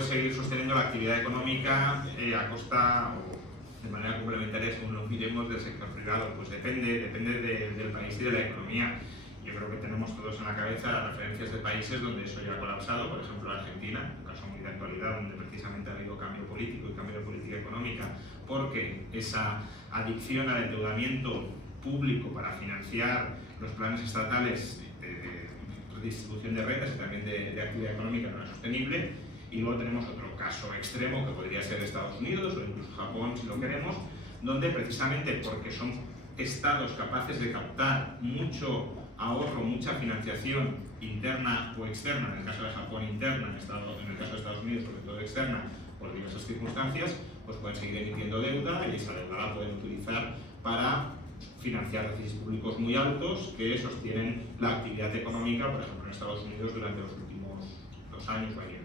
puedes seguir sosteniendo la actividad económica a costa o de manera complementaria, según lo miremos, del sector privado. Pues depende del país y de la economía. Yo creo que tenemos todos en la cabeza referencias de países donde eso ya ha colapsado, por ejemplo Argentina, un caso muy de actualidad, donde precisamente ha habido cambio político y cambio de política económica, porque esa adicción al endeudamiento público para financiar los planes estatales de redistribución de rentas y también de actividad económica no era sostenible. Y luego tenemos otro caso extremo que podría ser Estados Unidos o incluso Japón, si lo queremos, donde precisamente porque son estados capaces de captar mucho ahorro, mucha financiación interna o externa, en el caso de Japón interna, en el caso de Estados Unidos sobre todo externa, por diversas circunstancias, pues pueden seguir emitiendo deuda y esa deuda la pueden utilizar para financiar déficits públicos muy altos que sostienen la actividad económica, por ejemplo en Estados Unidos durante los últimos 2 años o años.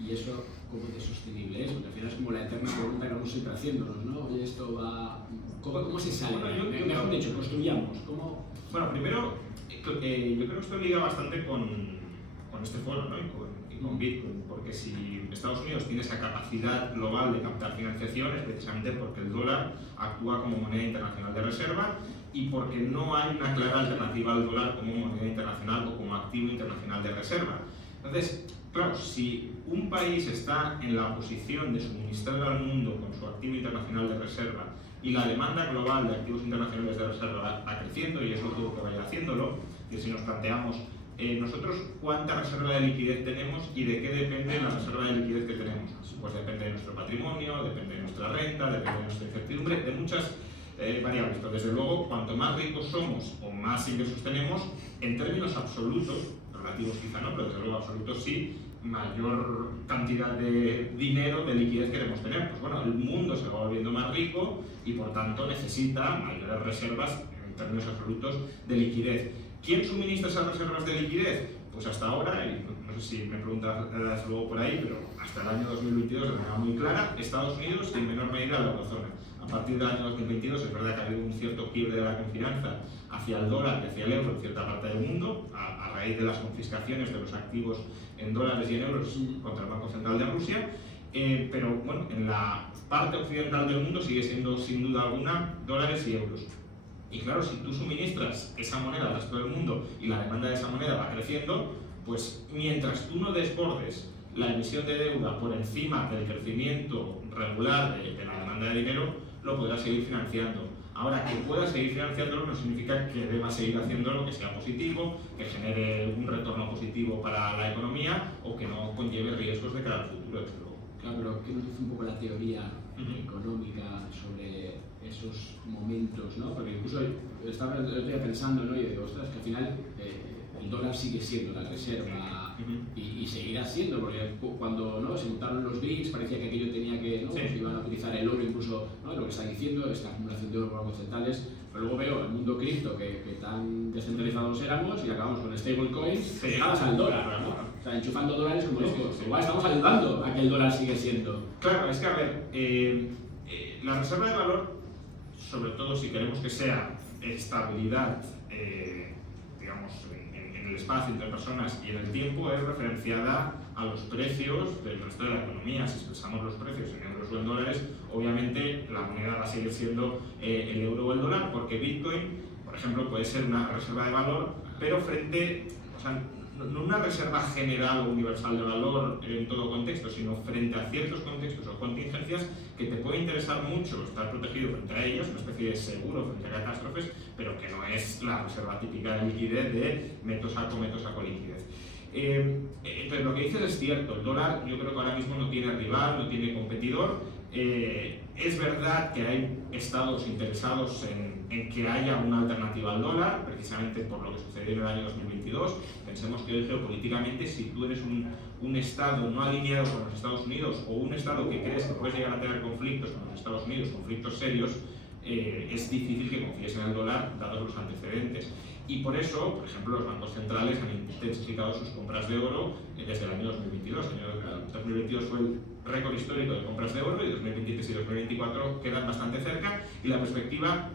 ¿Y eso cómo de sostenible es? Porque al final es como la eterna pregunta que vamos siempre haciéndonos, ¿no? Oye, esto va... ¿Cómo se sale? Bueno, mejor dicho, construyamos. ¿Cómo? Bueno, primero, yo creo que esto liga bastante con este foro, ¿no? y con Bitcoin, porque si Estados Unidos tiene esa capacidad global de captar financiación es precisamente porque el dólar actúa como moneda internacional de reserva y porque no hay una clara alternativa al dólar como moneda internacional o como activo internacional de reserva. Entonces, claro, si un país está en la posición de suministrar al mundo con su activo internacional de reserva y la demanda global de activos internacionales de reserva va creciendo, y es lógico que vaya haciéndolo, y si nos planteamos nosotros cuánta reserva de liquidez tenemos y de qué depende la reserva de liquidez que tenemos, pues depende de nuestro patrimonio, depende de nuestra renta, depende de nuestra incertidumbre, de muchas variables. Pero desde luego, cuanto más ricos somos o más ingresos tenemos, en términos absolutos, relativos quizá no, pero desde luego absolutos sí, mayor cantidad de dinero, de liquidez queremos tener. Pues bueno, el mundo se va volviendo más rico y por tanto necesita mayores reservas en términos absolutos de liquidez. ¿Quién suministra esas reservas de liquidez? Pues hasta ahora, y no sé si me preguntas luego por ahí, pero hasta el año 2022 de manera muy clara, Estados Unidos y en menor medida la eurozona. A partir del año 2022 es verdad que ha habido un cierto quiebre de la confianza hacia el dólar y hacia el euro en cierta parte del mundo, a raíz de las confiscaciones de los activos en dólares y en euros contra el Banco Central de Rusia, pero bueno, en la parte occidental del mundo sigue siendo sin duda alguna dólares y euros. Y claro, si tú suministras esa moneda al resto del mundo y la demanda de esa moneda va creciendo, pues mientras tú no desbordes la emisión de deuda por encima del crecimiento regular de la demanda de dinero, lo podrás seguir financiando. Ahora, que puedas seguir financiándolo no significa que debas seguir haciéndolo, que sea positivo, que genere un retorno positivo para la economía o que no conlleve riesgos de cara al futuro, desde luego. Claro, pero ¿qué nos dice un poco la teoría económica sobre esos momentos, ¿no? Porque incluso estaba pensando, ¿no? Y yo digo, ostras, que al final el dólar sigue siendo la reserva y seguirá siendo, porque cuando ¿no? se montaron los BRICS parecía que aquello tenía que, ¿no? Pues iban a utilizar el oro, incluso, ¿no? Lo que está diciendo, esta acumulación de oro por bancos centrales, pero luego veo el mundo cripto que tan descentralizados éramos y acabamos con stablecoins pegadas al dólar, ¿no? O sea, enchufando dólares como locos. Igual estamos ayudando a que el dólar sigue siendo. Claro, es que a ver, la reserva de valor, sobre todo si queremos que sea estabilidad, digamos, en el espacio entre personas y en el tiempo, es referenciada a los precios del resto de la economía. Si expresamos los precios en euros o en dólares, obviamente la moneda va a seguir siendo el euro o el dólar, porque Bitcoin, por ejemplo, puede ser una reserva de valor, pero frente, o sea, no una reserva general o universal de valor en todo contexto, sino frente a ciertos contextos o contingencias que te puede interesar mucho estar protegido frente a ellas, una especie de seguro frente a catástrofes, pero que no es la reserva típica de liquidez de meto saco liquidez. Entonces lo que dices es cierto, el dólar yo creo que ahora mismo no tiene rival, no tiene competidor. Es verdad que hay estados interesados en que haya una alternativa al dólar, precisamente por lo que sucedió en el año 2022. Pensemos que hoy geopolíticamente, si tú eres un estado no alineado con los Estados Unidos o un estado que crees que puedes llegar a tener conflictos con los Estados Unidos, conflictos serios, es difícil que confíes en el dólar dados los antecedentes. Y por eso, por ejemplo, los bancos centrales han intensificado sus compras de oro desde el año 2022. El año 2022 fue el récord histórico de compras de oro y 2023 y 2024 quedan bastante cerca y la perspectiva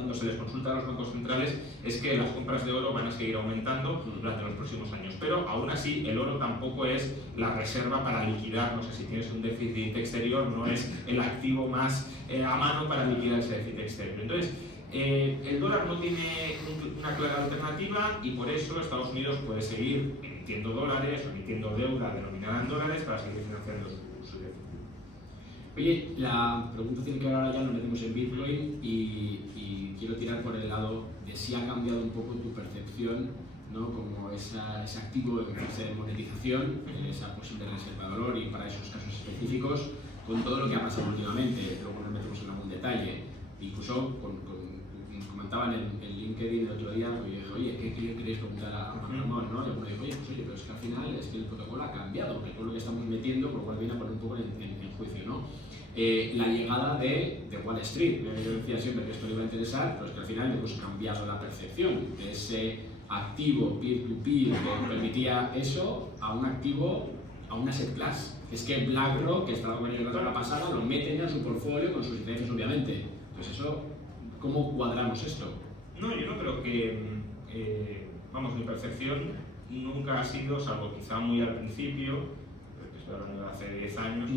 cuando se les consulta a los bancos centrales es que las compras de oro van a seguir aumentando durante los próximos años. Pero aún así, el oro tampoco es la reserva para liquidar, no sé, si tienes un déficit exterior, no es el activo más a mano para liquidar ese déficit exterior. Entonces, el dólar no tiene una clara alternativa y por eso Estados Unidos puede seguir emitiendo dólares o emitiendo deuda denominada en dólares para seguir financiando su déficit. Oye, la pregunta tiene que ver, ahora ya nos metemos en Bitcoin y quiero tirar por el lado de si ha cambiado un poco tu percepción, ¿no? Como ese activo de monetización, esa posible reserva de valor y para esos casos específicos, con todo lo que ha pasado últimamente. Luego nos metemos en algún detalle, incluso comentaban en LinkedIn el otro día, oye, ¿qué queréis preguntar a Ramón? ¿No? Y uno dijo, oye, pero es que al final es que el protocolo ha cambiado, que todo lo que estamos metiendo, por lo cual viene a poner un poco en juicio, ¿no? La llegada de Wall Street. Yo decía siempre que esto le iba a interesar, pero es que al final hemos cambiado la percepción de ese activo peer-to-peer que permitía eso a un activo, a un asset class. Es que BlackRock, que estaba con ellos la pasada, lo meten ya en su portfolio con sus intereses, obviamente. Entonces eso, ¿cómo cuadramos esto? No, yo no creo que, vamos, mi percepción nunca ha sido, salvo quizá muy al principio, porque estoy hablando de hace 10 años,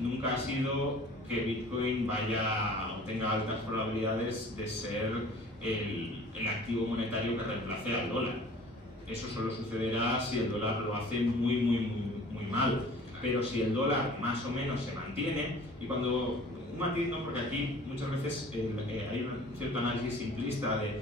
nunca ha sido que Bitcoin vaya o tenga altas probabilidades de ser el activo monetario que reemplace al dólar. Eso solo sucederá si el dólar lo hace muy mal. Pero si el dólar más o menos se mantiene, y cuando un matiz, ¿no? Porque aquí muchas veces hay un cierto análisis simplista de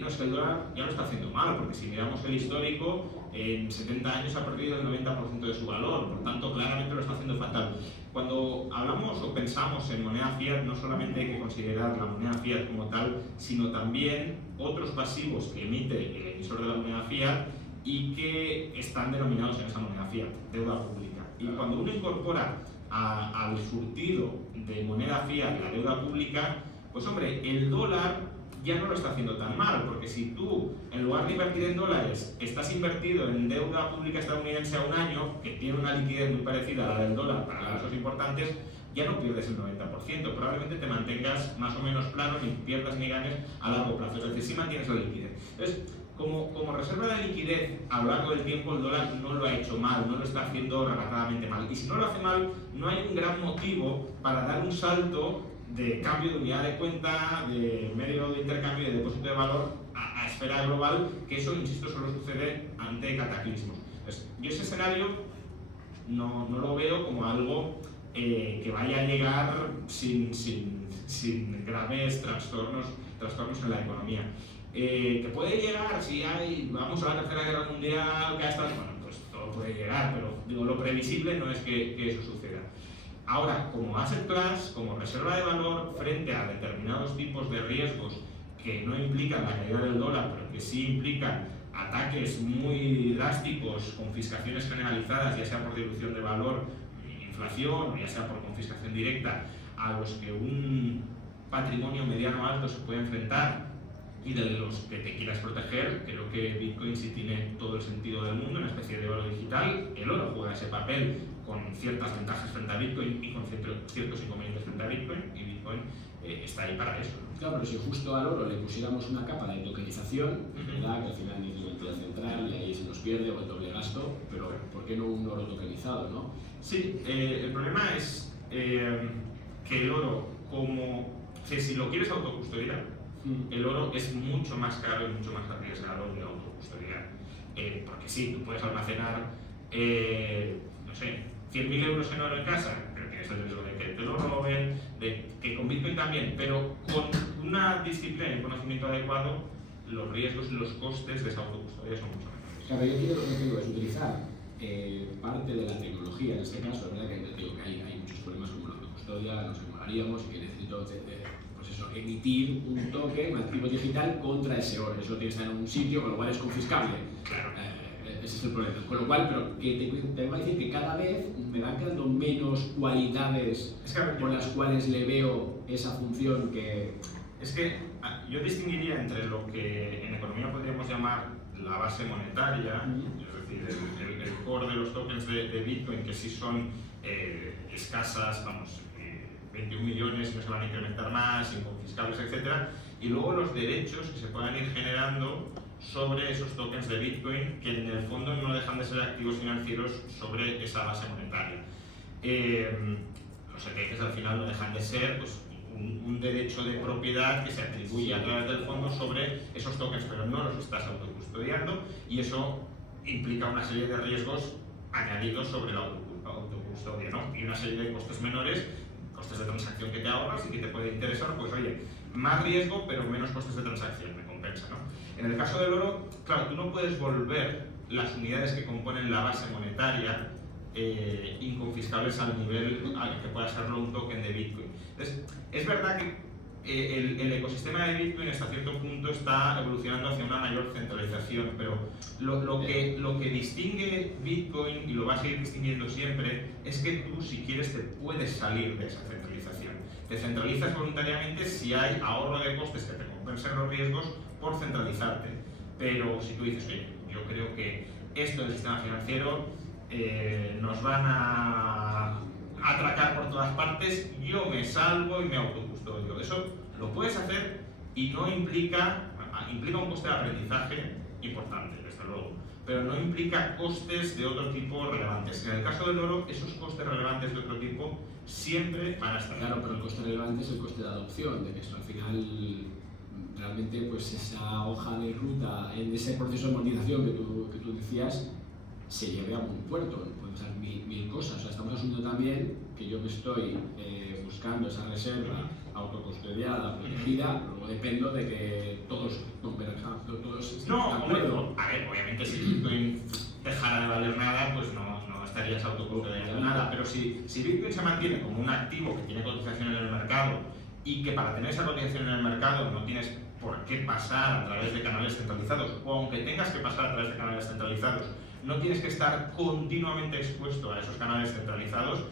no, es que el dólar ya lo está haciendo mal, porque si miramos el histórico, en 70 años ha perdido el 90% de su valor, por tanto claramente lo está haciendo fatal. Cuando hablamos o pensamos en moneda fiat, no solamente hay que considerar la moneda fiat como tal, sino también otros pasivos que emite el emisor de la moneda fiat y que están denominados en esa moneda fiat, deuda pública. Y cuando uno incorpora al surtido de moneda fiat la deuda pública, pues hombre, el dólar ya no lo está haciendo tan mal, porque si tú, en lugar de invertir en dólares, estás invertido en deuda pública estadounidense a un año, que tiene una liquidez muy parecida a la del dólar para gastos importantes, ya no pierdes el 90%, probablemente te mantengas más o menos plano, ni pierdas ni ganes a largo plazo, es decir, si mantienes la liquidez. Entonces, como reserva de liquidez, a lo largo del tiempo el dólar no lo ha hecho mal, no lo está haciendo rematadamente mal. Y si no lo hace mal, no hay un gran motivo para dar un salto de cambio de unidad de cuenta, de medio de intercambio y de depósito de valor a esfera global, que eso, insisto, solo sucede ante cataclismos. Entonces, yo ese escenario no lo veo como algo que vaya a llegar sin graves trastornos en la economía. Que puede llegar si vamos a la Tercera Guerra Mundial, que hasta, bueno, pues todo puede llegar, pero digo, lo previsible no es que eso suceda. Ahora, como asset class, como reserva de valor frente a determinados tipos de riesgos que no implican la caída del dólar, pero que sí implican ataques muy drásticos, confiscaciones generalizadas, ya sea por dilución de valor, inflación, o ya sea por confiscación directa, a los que un patrimonio mediano alto se puede enfrentar y de los que te quieras proteger, creo que Bitcoin sí tiene todo el sentido del mundo, una especie de oro digital. El oro juega ese papel con ciertas ventajas frente a Bitcoin y con ciertos inconvenientes frente a Bitcoin, y Bitcoin está ahí para eso, ¿no? Claro, pero si justo al oro le pusiéramos una capa de tokenización, ¿verdad? Que al final ni el Banco Central y ahí se nos pierde o el doble gasto, pero ¿por qué no un oro tokenizado, no? Sí, el problema es que el oro, que si lo quieres autocustodiar, el oro es mucho más caro y mucho más arriesgado de autocustodiar. Porque sí, tú puedes almacenar, no sé, 100.000 euros en oro en casa, pero tienes el riesgo de que te lo roben, de que con Bitcoin también, pero con una disciplina y un conocimiento adecuado, los riesgos y los costes de esa autocustodia son mucho menores. Claro, yo quiero lo que digo es utilizar parte de la tecnología, en este caso, ¿verdad? Que hay muchos problemas como la autocustodia, nos demoraríamos y que necesito pues eso, emitir un token, un activo digital contra ese oro. Eso tiene que estar en un sitio, con lo cual es confiscable. Claro. Ese es el problema. Con lo cual, pero que te voy a decir que cada vez me van quedando menos cualidades por las cuales le veo esa función que... Es que yo distinguiría entre lo que en economía podríamos llamar la base monetaria, es decir, el core de los tokens de Bitcoin, que sí son escasas, vamos, 21 millones, no se van a incrementar más, inconfiscables, etc. Y luego los derechos que se puedan ir generando sobre esos tokens de Bitcoin, que en el fondo no dejan de ser activos financieros sobre esa base monetaria. Los ETFs al final no dejan de ser pues, un derecho de propiedad que se atribuye a través del fondo sobre esos tokens, pero no los estás autocustodiando, y eso implica una serie de riesgos añadidos sobre la autocustodia, ¿no? Y una serie de costes menores, costes de transacción que te ahorras y que te puede interesar, pues oye, más riesgo pero menos costes de transacción, me compensa, ¿no? En el caso del oro, claro, tú no puedes volver las unidades que componen la base monetaria inconfiscables al nivel al que pueda serlo un token de Bitcoin. Entonces, es verdad que el ecosistema de Bitcoin hasta cierto punto está evolucionando hacia una mayor centralización, pero lo que distingue Bitcoin, y lo va a seguir distinguiendo siempre, es que tú, si quieres, te puedes salir de esa centralización. Te centralizas voluntariamente si hay ahorro de costes que te compensen los riesgos por centralizarte. Pero si tú dices, oye, yo creo que esto del sistema financiero nos van a atracar por todas partes, yo me salvo y me autocustodio. Eso lo puedes hacer y no implica un coste de aprendizaje importante, desde luego, pero no implica costes de otro tipo relevantes. En el caso del oro, esos costes relevantes de otro tipo siempre van a estar. Claro, pero el coste relevante es el coste de adopción, de que eso al final realmente pues esa hoja de ruta en ese proceso de monetización que tú decías se lleve a buen puerto. Pueden ser mil cosas. O sea, estamos asumiendo también que yo que estoy buscando esa reserva autocustodiada, protegida, luego dependo de que todos converjan, todos. No, hombre, a ver, obviamente si Bitcoin dejara de valer nada, pues no estarías autocustodiando nada, pero si Bitcoin se mantiene como un activo que tiene cotización en el mercado y que para tener esa cotización en el mercado no tienes por qué pasar a través de canales centralizados, o aunque tengas que pasar a través de canales centralizados, no tienes que estar continuamente expuesto a esos canales centralizados,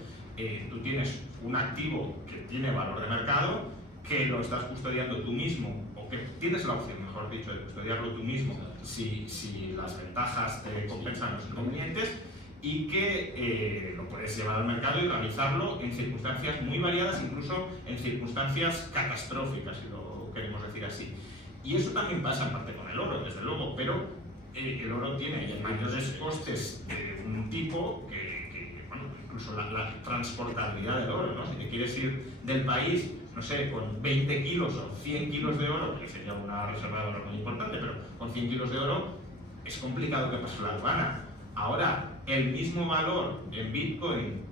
tú tienes un activo que tiene valor de mercado, que lo estás custodiando tú mismo, o que tienes la opción, mejor dicho, de custodiarlo tú mismo si las ventajas te compensan los inconvenientes, y que lo puedes llevar al mercado y realizarlo en circunstancias muy variadas, incluso en circunstancias catastróficas, si lo queremos decir así. Y eso también pasa en parte con el oro, desde luego, pero el oro tiene mayores costes de un tipo que bueno, incluso la transportabilidad del oro, ¿no? Si te quieres ir del país, no sé, con 20 kilos o 100 kilos de oro, que sería una reserva de oro muy importante, pero con 100 kilos de oro es complicado que pase la aduana. Ahora, el mismo valor en Bitcoin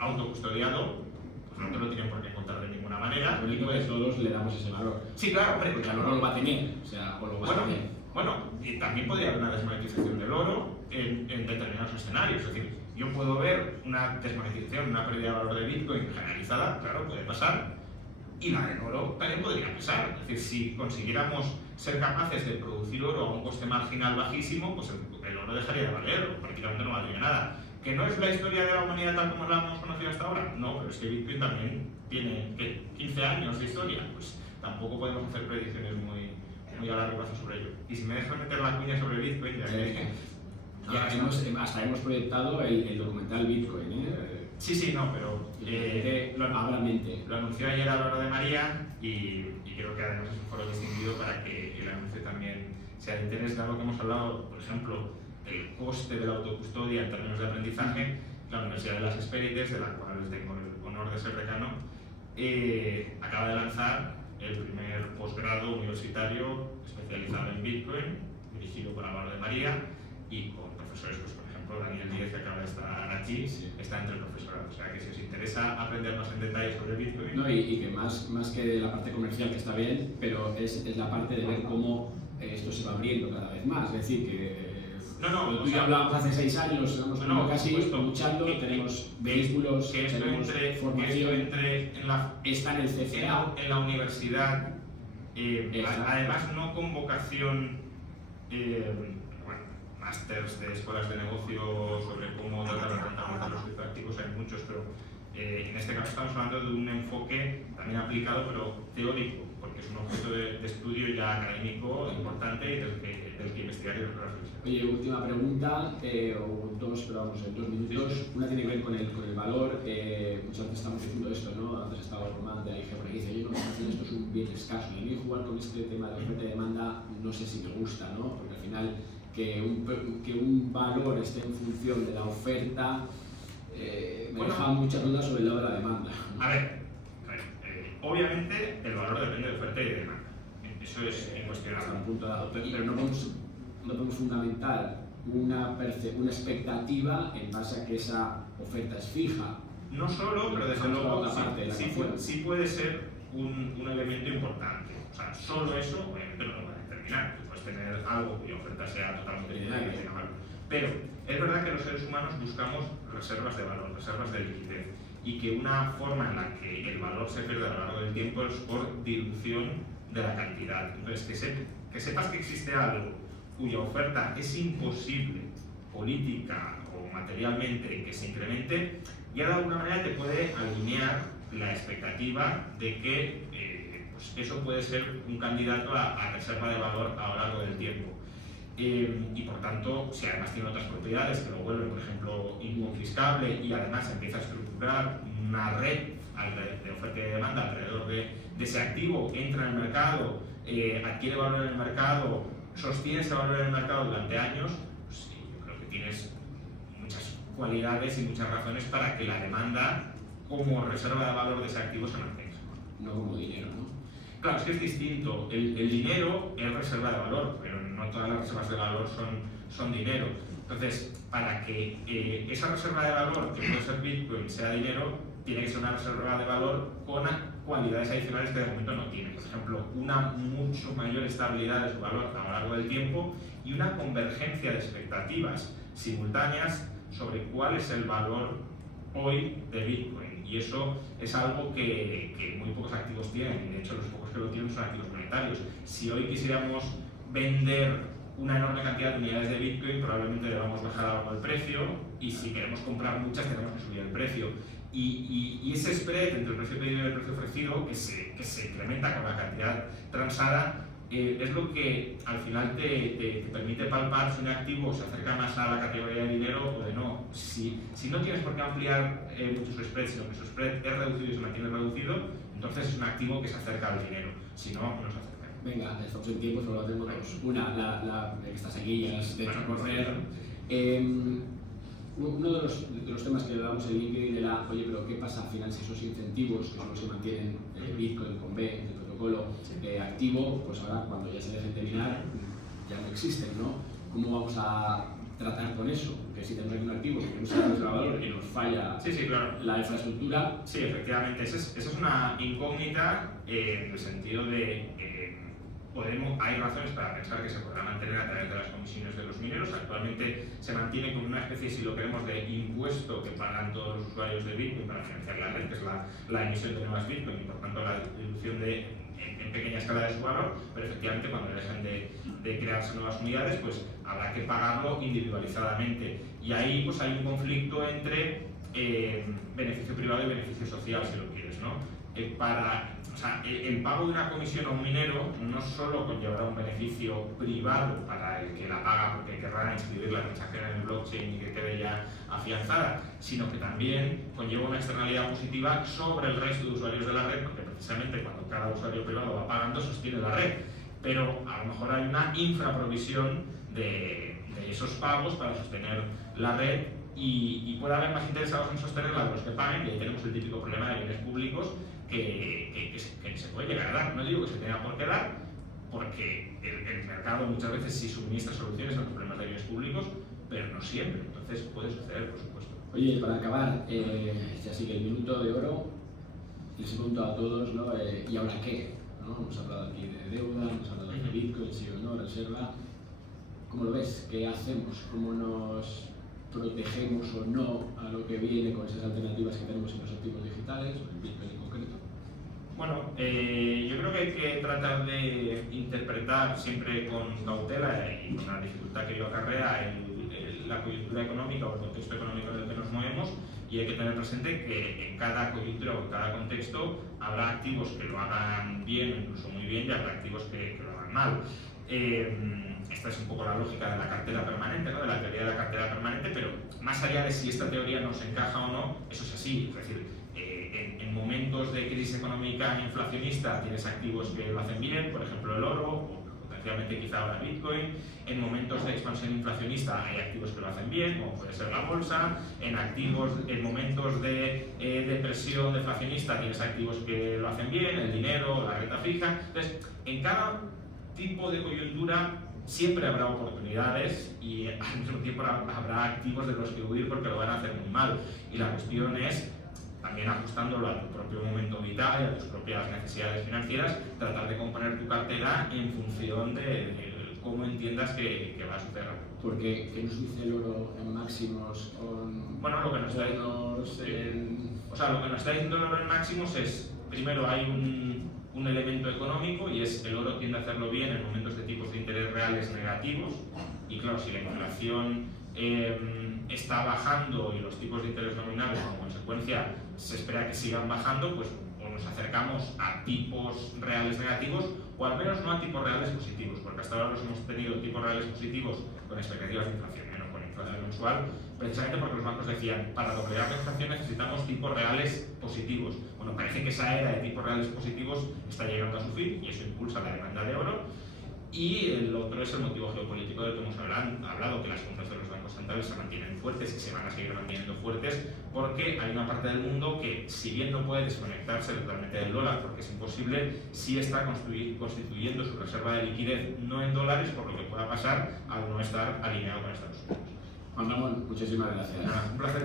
autocustodiado, pues no te lo tienen por qué encontrar de ninguna manera. Lo único que todos le damos ese valor. Sí, claro, hombre. Porque el oro lo va a tener, o sea, o lo va a tener. Bueno, y también podría haber una desmonetización del oro en determinados escenarios. Es decir, yo puedo ver una desmonetización, una pérdida de valor de Bitcoin generalizada, claro, puede pasar, y la del oro también podría pasar. Es decir, si consiguiéramos ser capaces de producir oro a un coste marginal bajísimo, pues el oro dejaría de valer, o prácticamente no valdría nada. ¿Que no es la historia de la humanidad tal como la hemos conocido hasta ahora? No, pero es que Bitcoin también tiene 15 años de historia, pues tampoco podemos hacer predicciones muy a largo plazo sobre ello. Y si me dejas meter la cuña sobre Bitcoin, hasta hemos proyectado el documental Bitcoin, Sí, no, pero lo anunció ayer Álvaro de María y creo que además es un foro distinguido para que el anuncio también sea de interés, dado que hemos hablado, por ejemplo, del coste de la autocustodia en términos de aprendizaje. La Universidad de las Hespérides, de la cual tengo el honor de ser decano, acaba de lanzar el primer posgrado universitario especializado en Bitcoin, dirigido por Álvaro de María y con profesores, pues, por ejemplo, Daniel Díez, que acaba de estar aquí, está entre el profesorado. O sea que si os interesa aprender más en detalle sobre Bitcoin... No, y que más que la parte comercial, que está bien, pero es la parte de ver cómo esto se va abriendo cada vez más. Es decir, que tú y yo hablábamos hace 6 años, estamos casi luchando, tenemos vehículos, tenemos formación, está en el CFA, en la universidad, además no con vocación, másters de escuelas de negocio sobre cómo tratar de rentabilizar los criptoactivos, hay muchos, pero en este caso estamos hablando de un enfoque también aplicado, pero teórico, porque porque es un objeto de estudio ya académico importante y del que investigar y reflexionar. Oye, última pregunta, o dos, pero vamos, en 2 minutos. Sí. Una tiene que ver con el valor. Muchas veces estamos diciendo esto, ¿no? Antes estaba Román de AIG por aquí, dice, oye, no, esto es un bien escaso. Y a mí jugar con este tema de oferta y demanda no sé si me gusta, ¿no? Porque al final que un valor esté en función de la oferta me deja muchas dudas sobre el lado de la demanda. A ver, obviamente el valor depende de oferta y de demanda. Eso es incuestionable. Hasta un punto dado, pero no podemos fundamentar una expectativa en base a que esa oferta es fija. No solo, pero desde luego sí puede ser un elemento importante. O sea, solo eso obviamente no lo va a determinar. Tú puedes tener algo cuya oferta sea totalmente lineal y tenga valor. Pero es verdad que los seres humanos buscamos reservas de valor, reservas de liquidez, y que una forma en la que el valor se pierde a lo largo del tiempo es por dilución de la cantidad. Entonces, que sepas que existe algo cuya oferta es imposible política o materialmente que se incremente, ya de alguna manera te puede alinear la expectativa de que pues eso puede ser un candidato a reserva de valor a lo largo del tiempo. Y por tanto, si además tiene otras propiedades que lo vuelven, por ejemplo, inconfiscable, y además empieza a estructurar una red de oferta y de demanda alrededor de ese activo, entra en el mercado, adquiere valor en el mercado, sostiene ese valor en el mercado durante años, pues sí, yo creo que tienes muchas cualidades y muchas razones para que la demanda como reserva de valor de ese activo se mantenga. No como dinero, ¿no? Claro, es que es distinto. El dinero es reserva de valor, pero no todas las reservas de valor son dinero. Entonces, para que esa reserva de valor, que puede ser Bitcoin, sea dinero, tiene que ser una reserva de valor con cualidades adicionales que de momento no tiene. Por ejemplo, una mucho mayor estabilidad de su valor a lo largo del tiempo y una convergencia de expectativas simultáneas sobre cuál es el valor hoy de Bitcoin. Y eso es algo que muy pocos activos tienen, y de hecho los pocos que lo tienen son activos monetarios. Si hoy quisiéramos vender una enorme cantidad de unidades de Bitcoin, probablemente debamos bajar algo el precio, y si queremos comprar muchas tenemos que subir el precio. Y ese spread entre el precio pedido y el precio ofrecido, que se incrementa con la cantidad transada, es lo que al final te permite palpar si un activo se acerca más a la categoría de dinero o de no. Si no tienes por qué ampliar mucho su spread, sino que su spread es reducido y se mantiene reducido, entonces es un activo que se acerca al dinero. Si no, no se acerca. Venga, estamos en tiempo, solo tengo dos. Una, estas aquí ya las de hecho a correr. Uno de los temas que dábamos en LinkedIn era, oye, pero ¿qué pasa al final si esos incentivos que solo se mantienen Bitcoin con B, el protocolo activo, pues ahora cuando ya se dejen de minar ya no existen, ¿no? ¿Cómo vamos a tratar con eso? Que si tenemos aquí un activo que no sabemos el valor y nos falla claro. la infraestructura. Sí, efectivamente, esa es una incógnita en el sentido de hay razones para pensar que se podrá mantener a través de las comisiones de los mineros. Actualmente se mantiene como una especie, si lo queremos, de impuesto que pagan todos los usuarios de Bitcoin para financiar la red, que es la emisión de nuevas Bitcoin y por tanto la distribución en pequeña escala de su valor, pero efectivamente cuando dejen de crearse nuevas unidades, pues habrá que pagarlo individualizadamente. Y ahí pues hay un conflicto entre beneficio privado y beneficio social, si lo quieres, ¿no? El pago de una comisión a un minero no solo conllevará un beneficio privado para el que la paga porque querrá inscribir la transacción en el blockchain y que quede ya afianzada, sino que también conlleva una externalidad positiva sobre el resto de usuarios de la red, porque precisamente cuando cada usuario privado va pagando sostiene la red, pero a lo mejor hay una infraprovisión de esos pagos para sostener la red, y puede haber más interesados en sostenerla de los que paguen, y ahí tenemos el típico problema de bienes públicos que se puede llegar a dar. No digo que se tenga por qué dar, porque el mercado muchas veces sí suministra soluciones a los problemas de bienes públicos, pero no siempre. Entonces puede suceder, por supuesto. Oye, para acabar, ya sí que el minuto de oro, les he preguntado a todos, ¿no? ¿Y ahora qué? ¿No? Hemos hablado aquí de deuda, hemos hablado de Bitcoin, sí o no, reserva. ¿Cómo lo ves? ¿Qué hacemos? ¿Cómo nos protegemos o no a lo que viene con esas alternativas que tenemos en los activos digitales, o en Bitcoin en concreto? Bueno, yo creo que hay que tratar de interpretar siempre con cautela y con la dificultad que ello acarrea la coyuntura económica o el contexto económico en el que nos movemos, y hay que tener presente que en cada coyuntura o en cada contexto habrá activos que lo hagan bien o incluso muy bien y habrá activos que lo hagan mal. Esta es un poco la lógica de la cartera permanente, ¿no? De la teoría de la cartera permanente, pero más allá de si esta teoría nos encaja o no, eso es así. Es decir, en momentos de crisis económica inflacionista tienes activos que lo hacen bien, por ejemplo el oro, o potencialmente quizá ahora Bitcoin. En momentos de expansión inflacionista hay activos que lo hacen bien, como puede ser la bolsa. En momentos de depresión deflacionista tienes activos que lo hacen bien, el dinero, la renta fija. Entonces, en cada tipo de coyuntura siempre habrá oportunidades y al mismo tiempo habrá activos de los que huir porque lo van a hacer muy mal. Y la cuestión es, también ajustándolo a tu propio momento vital y a tus propias necesidades financieras, tratar de componer tu cartera en función de cómo entiendas que va a suceder. Porque, ¿qué nos dice el oro en máximos? Bueno, lo que nos está diciendo, lo que nos está diciendo el oro en máximos es, primero hay un elemento económico y es el oro tiende a hacerlo bien en momentos de tipos de interés reales negativos, y claro, si la inflación está bajando y los tipos de interés nominales como consecuencia se espera que sigan bajando, pues o nos acercamos a tipos reales negativos o al menos no a tipos reales positivos, porque hasta ahora los hemos tenido tipos reales positivos con expectativas de inflación, no con inflación mensual, precisamente porque los bancos decían, para doblegar la inflación necesitamos tipos reales positivos. Bueno, parece que esa era de tipos reales positivos está llegando a su fin y eso impulsa la demanda de oro. Y el otro es el motivo geopolítico del que hemos hablado, que las cuentas de los bancos centrales se mantienen fuertes y se van a seguir manteniendo fuertes porque hay una parte del mundo que, si bien no puede desconectarse totalmente del dólar porque es imposible, sí está constituyendo su reserva de liquidez no en dólares por lo que pueda pasar al no estar alineado con Estados Unidos. Juan Ramón, muchísimas gracias. Un placer.